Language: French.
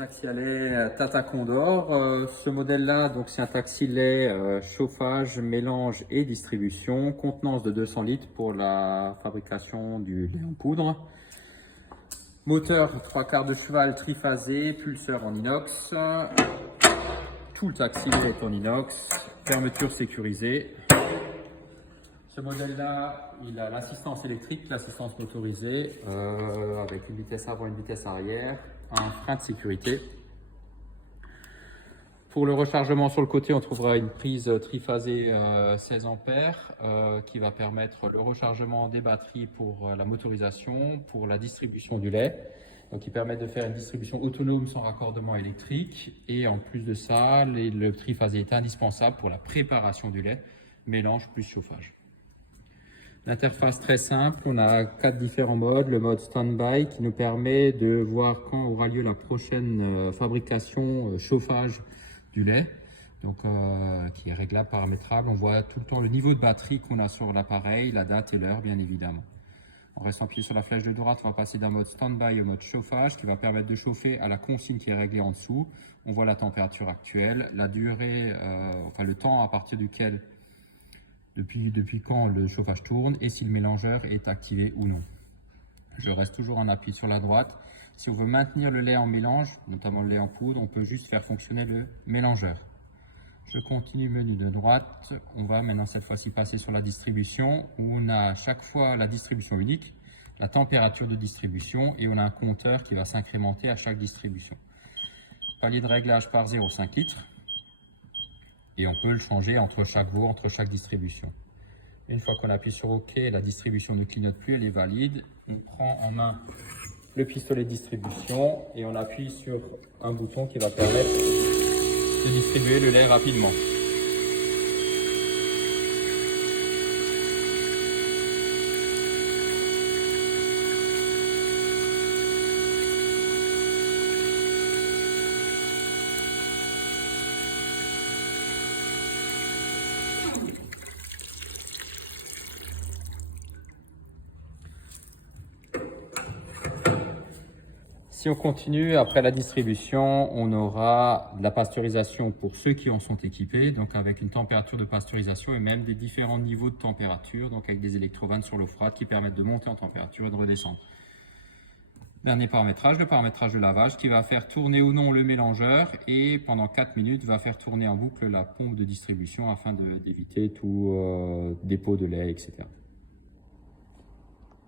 Taxi à lait Tata Condor. Ce modèle-là, donc c'est un taxi lait chauffage, mélange et distribution, contenance de 200 litres pour la fabrication du lait en poudre. Moteur 3/4 de cheval triphasé, pulseur en inox. Tout le taxi est en inox, fermeture sécurisée. Ce modèle-là, il a l'assistance électrique, l'assistance motorisée, avec une vitesse avant et une vitesse arrière, un frein de sécurité. Pour le rechargement sur le côté, on trouvera une prise triphasée 16 ampères qui va permettre le rechargement des batteries pour la motorisation, pour la distribution du lait. Donc, qui permet de faire une distribution autonome sans raccordement électrique. Et en plus de ça, le triphasé est indispensable pour la préparation du lait, mélange plus chauffage. L'interface très simple, on a 4 différents modes. Le mode stand-by qui nous permet de voir quand aura lieu la prochaine fabrication chauffage du lait, donc qui est réglable, paramétrable. On voit tout le temps le niveau de batterie qu'on a sur l'appareil, la date et l'heure bien évidemment. En restant appuyé sur la flèche de droite, on va passer d'un mode stand-by au mode chauffage qui va permettre de chauffer à la consigne qui est réglée en dessous. On voit la température actuelle, la durée, enfin le temps à partir duquel depuis quand le chauffage tourne et si le mélangeur est activé ou non. Je reste toujours en appui sur la droite. Si on veut maintenir le lait en mélange, notamment le lait en poudre, on peut juste faire fonctionner le mélangeur. Je continue menu de droite. On va maintenant cette fois-ci passer sur la distribution où on a à chaque fois la distribution unique, la température de distribution et on a un compteur qui va s'incrémenter à chaque distribution. Palier de réglage par 0,5 litres. Et on peut le changer entre chaque veau, entre chaque distribution. Une fois qu'on appuie sur OK, la distribution ne clignote plus, elle est valide. On prend en main le pistolet de distribution et on appuie sur un bouton qui va permettre de distribuer le lait rapidement. Si on continue, après la distribution, on aura de la pasteurisation pour ceux qui en sont équipés, donc avec une température de pasteurisation et même des différents niveaux de température, donc avec des électrovannes sur l'eau froide qui permettent de monter en température et de redescendre. Dernier paramétrage, le paramétrage de lavage qui va faire tourner ou non le mélangeur et pendant 4 minutes va faire tourner en boucle la pompe de distribution afin d'éviter tout dépôt de lait, etc.